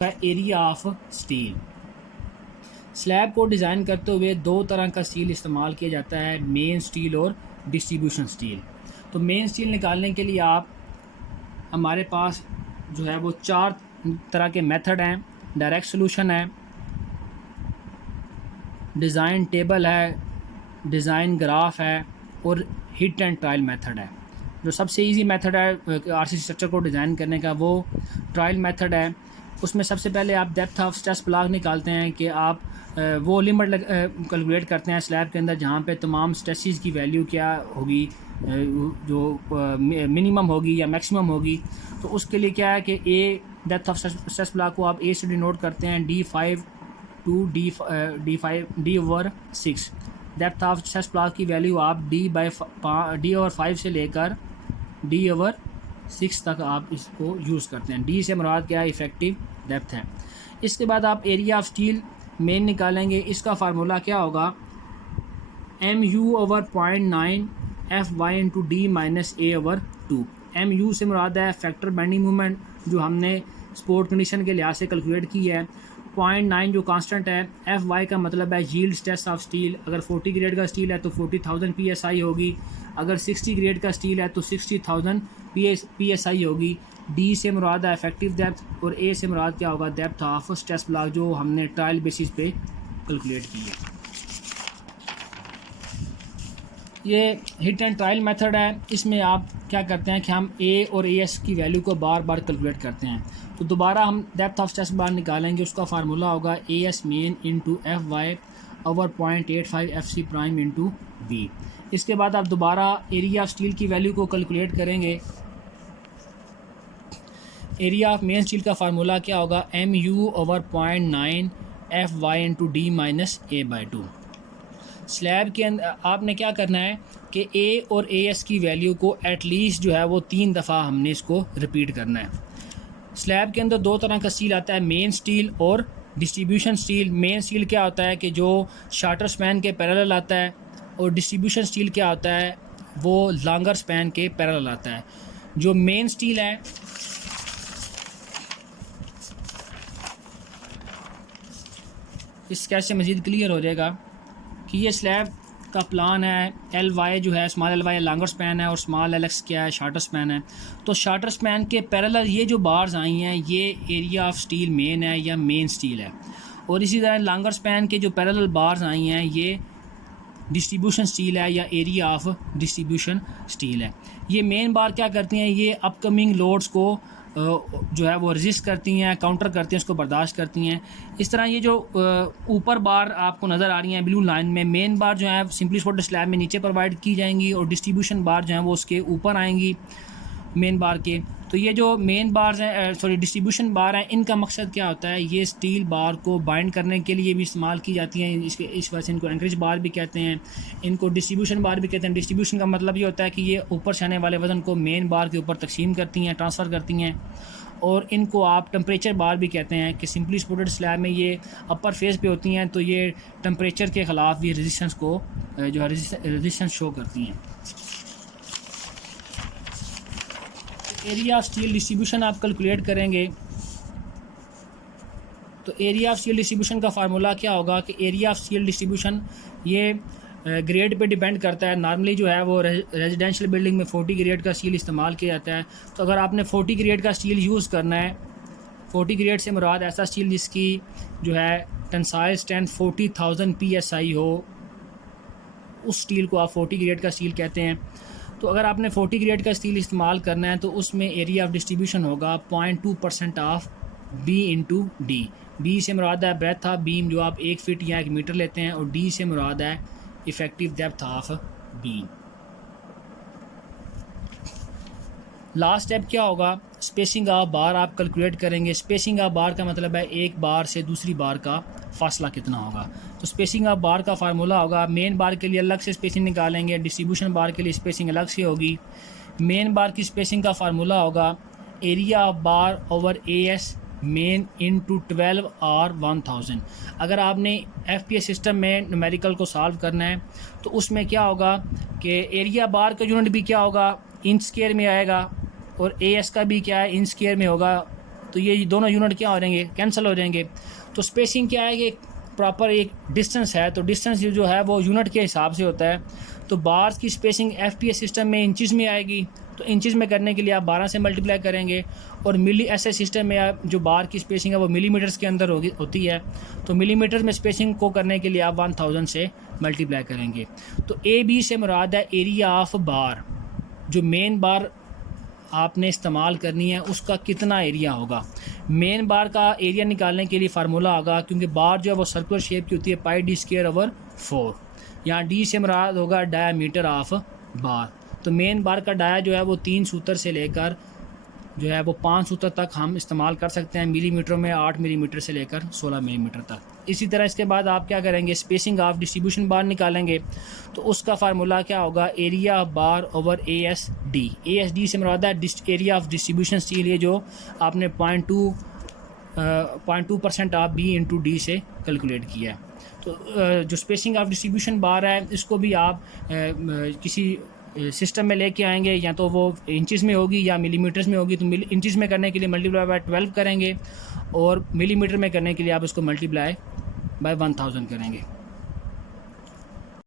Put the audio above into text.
Area of steel. Slab को design करते हुए दो तरह का स्टील इस्तेमाल किया जाता है, मेन स्टील और डिस्ट्रीब्यूशन स्टील। तो मेन स्टील निकालने के लिए हमारे पास जो है वो चार तरह के मेथड हैं। डायरेक्ट सोल्यूशन है, डिज़ाइन टेबल है, डिज़ाइन ग्राफ है और हिट एंड ट्रायल मेथड है। जो सबसे इजी मेथड है आरसीसी स्ट्रक्चर को डिज़ाइन करने का वो ट्रायल मेथड है। उसमें सबसे पहले आप डेप्थ ऑफ स्ट्रेस ब्लॉक निकालते हैं कि आप वो लिमिट कैलकुलेट करते हैं स्लैब के अंदर जहाँ पे तमाम स्ट्रेसेस की वैल्यू क्या होगी, जो मिनिमम होगी या मैक्सिमम होगी। तो उसके लिए क्या है कि a depth of stress block को आप ए से डिनोट करते हैं D5 to D/6। Depth of stress block की वैल्यू आप D/5 से लेकर D/6 तक आप इसको यूज़ करते हैं। D से मुराद क्या है, इफ़ेक्टिव डेप्थ है। इसके बाद आप एरिया ऑफ स्टील मेन निकालेंगे। इसका फार्मूला क्या होगा, MU/0.9 FY into D minus A/2। MU से मुराद है फैक्टर बेंडिंग मूवमेंट, जो हमने स्पोर्ट कंडीशन के लिहाज से कैलकुलेट की है। 0.9 जो कांस्टेंट है। FY का मतलब है यील्ड स्ट्रेस ऑफ स्टील। अगर 40 ग्रेड का स्टील है तो 40,000 PSI होगी, अगर 60 ग्रेड का स्टील है तो 60,000 PSI होगी। D से मुराद है इफेक्टिव डेप्थ और A से मुराद क्या होगा, डेप्थ ऑफ स्ट्रेस ब्लॉक, जो हमने ट्रायल बेसिस पे कैलकुलेट की है। ये हिट एंड ट्रायल मेथड है। इसमें आप क्या करते हैं कि हम A और AS की वैल्यू को बार बार कैलकुलेट करते हैं। तो दोबारा हम डेप्थ ऑफ स्ट्रेस बार निकालेंगे। उसका फार्मूला होगा AS main into FY/0.85 FC prime into B। इसके बाद आप दोबारा एरिया ऑफ स्टील की वैल्यू को कैलकुलेट करेंगे। एरिया ऑफ मेन स्टील का फार्मूला क्या होगा, MU/0.9 FY into D minus A/2। Slab के अंदर आपने क्या करना है कि A और AS की वैल्यू को एटलीस्ट जो है वो 3 दफ़ा हमने इसको रिपीट करना है। स्लैब के अंदर दो तरह का स्टील आता है, मेन स्टील और डिस्ट्रीब्यूशन स्टील। मेन स्टील क्या होता है कि जो शार्टर स्पैन के पैरेलल आता है, और डिस्ट्रीब्यूशन स्टील क्या होता है, वो लॉन्गर स्पैन के पैरेलल आता है। जो मेन स्टील है इस स्केच से मज़ीद क्लियर हो जाएगा कि ये स्लैब का प्लान है। LY जो है, स्मॉल LY लॉन्गर स्पैन है और स्मॉल LX क्या है, शार्टर स्पैन है। तो शार्टर स्पैन के पैरेलल ये जो बार्स आई हैं ये एरिया ऑफ स्टील मेन है या मेन स्टील है। और इसी तरह लॉन्गर स्पैन के जो पैरेलल बार्स आई हैं ये डिस्ट्रीब्यूशन स्टील है या एरिया ऑफ डिस्ट्रीब्यूशन स्टील है। ये मेन बार क्या करती हैं, ये अपकमिंग लोड्स को जो है वो रेजिस्ट करती हैं, काउंटर करती हैं, उसको बर्दाश्त करती हैं। इस तरह ये जो ऊपर बार आपको नज़र आ रही हैं ब्लू लाइन में, मेन बार जो है सिंपली सपोर्टेड स्लैब में नीचे प्रोवाइड की जाएंगी और डिस्ट्रीब्यूशन बार जो हैं वो उसके ऊपर आएंगी मेन बार के। तो ये जो मेन बार्स हैं डिस्ट्रीब्यूशन बार हैं, इनका मकसद क्या होता है, ये स्टील बार को बाइंड करने के लिए भी इस्तेमाल की जाती हैं। इस वजह से इनको एंकरेज बार भी कहते हैं, इनको डिस्ट्रीब्यूशन बार भी कहते हैं। डिस्ट्रीब्यूशन का मतलब ये होता है कि ये ऊपर से आने वाले वज़न को मेन बार के ऊपर तकसीम करती हैं, ट्रांसफ़र करती हैं। और इनको आप टेम्परेचर बार भी कहते हैं कि सिंपली सपोर्टेड स्लैब में ये अपर फेस पे होती हैं, तो ये टेम्परेचर के ख़िलाफ़ भी रेजिस्टेंस को जो है रेजिस्टेंस शो करती हैं। एरिया ऑफ स्टील डिस्ट्रीब्यूशन आप कैलकुलेट करेंगे तो एरिया ऑफ स्टील डिस्ट्रीब्यूशन का फार्मूला क्या होगा कि एरिया ऑफ स्टील डिस्ट्रीब्यूशन ये ग्रेड पे डिपेंड करता है। नॉर्मली जो है वो रेजिडेंशियल बिल्डिंग में 40 ग्रेड का स्टील इस्तेमाल किया जाता है। तो अगर आपने 40 ग्रेड का स्टील यूज़ करना है, 40 ग्रेड से मुराद ऐसा स्टील जिसकी जो है टेंसाइल स्ट्रेंथ 40,000 PSI हो, उस स्टील को आप 40 ग्रेड का स्टील कहते हैं। तो अगर आपने 40 ग्रेड का स्टील इस्तेमाल करना है तो उसमें एरिया ऑफ डिस्ट्रीब्यूशन होगा 0.2% of B into D। B से मुराद है ब्रेथ ऑफ बीम, जो आप 1 फीट या 1 मीटर लेते हैं, और D से मुराद है effective depth of beam. Last step क्या होगा, स्पेसिंग ऑफ बार आप कैलकुलेट करेंगे। स्पेसिंग ऑफ बार का मतलब है एक बार से दूसरी बार का फासला कितना होगा। तो स्पेसिंग ऑफ बार का फार्मूला होगा, मेन बार के लिए अलग से स्पेसिंग निकालेंगे, डिस्ट्रीब्यूशन बार के लिए स्पेसिंग अलग से होगी। मेन बार की स्पेसिंग का फार्मूला होगा area of bar over AS main into 12 और 1000। अगर आपने FPS सिस्टम में न्यूमेरिकल को सॉल्व करना है तो उसमें क्या होगा कि एरिया बार का यूनिट भी क्या होगा, इंच स्क्वायर में आएगा, और AS का भी क्या है, इंच स्क्वायर में होगा। तो ये दोनों यूनिट क्या हो जाएंगे, कैंसिल हो जाएंगे। तो स्पेसिंग क्या है कि प्रॉपर एक डिस्टेंस है, तो डिस्टेंस जो है वो यूनिट के हिसाब से होता है। तो बार्स की स्पेसिंग एफपीएस सिस्टम में इंचज़ में आएगी, तो इंचज़ में करने के लिए आप 12 से मल्टीप्लाई करेंगे, और मिली ऐसे सिस्टम में आप जो बार की स्पेसिंग है वो मिलीमीटर्स के अंदर होती है, तो मिलीमीटर में स्पेसिंग को करने के लिए आप 1000 से मल्टीप्लाई करेंगे। तो ए बी से मुराद है एरिया ऑफ बार, जो मेन बार आपने इस्तेमाल करनी है उसका कितना एरिया होगा। मेन बार का एरिया निकालने के लिए फार्मूला होगा, क्योंकि बार जो है वो सर्कुलर शेप की होती है, पाई डी स्क्वायर ओवर 4। यहाँ डी से मुराद होगा डायामीटर ऑफ बार। तो मेन बार का डाया जो है वो 3 सूत्र से लेकर जो है वो 5 सूत्र तक हम इस्तेमाल कर सकते हैं, मिलीमीटरों में 8 मिलीमीटर से लेकर 16 मिलीमीटर तक। इसी तरह इसके बाद आप क्या करेंगे, स्पेसिंग ऑफ डिस्ट्रीब्यूशन बार निकालेंगे, तो उसका फार्मूला क्या होगा, area of bar over A S D से मुराद है एरिया ऑफ डिस्ट्रीब्यूशन स्टील, ये जो आपने 0.2% ऑफ बी इंटू डी से कैलकुलेट किया है। तो जो स्पेसिंग ऑफ डिस्ट्रीब्यूशन बार है इसको भी आप किसी सिस्टम में लेके आएंगे, या तो वो इंचज़ में होगी या मिलीमीटर्स में होगी। तो इंचज़ में करने के लिए मल्टीप्लाई बाय 12 करेंगे, और मिलीमीटर में करने के लिए आप उसको मल्टीप्लाई बाय 1000 करेंगे।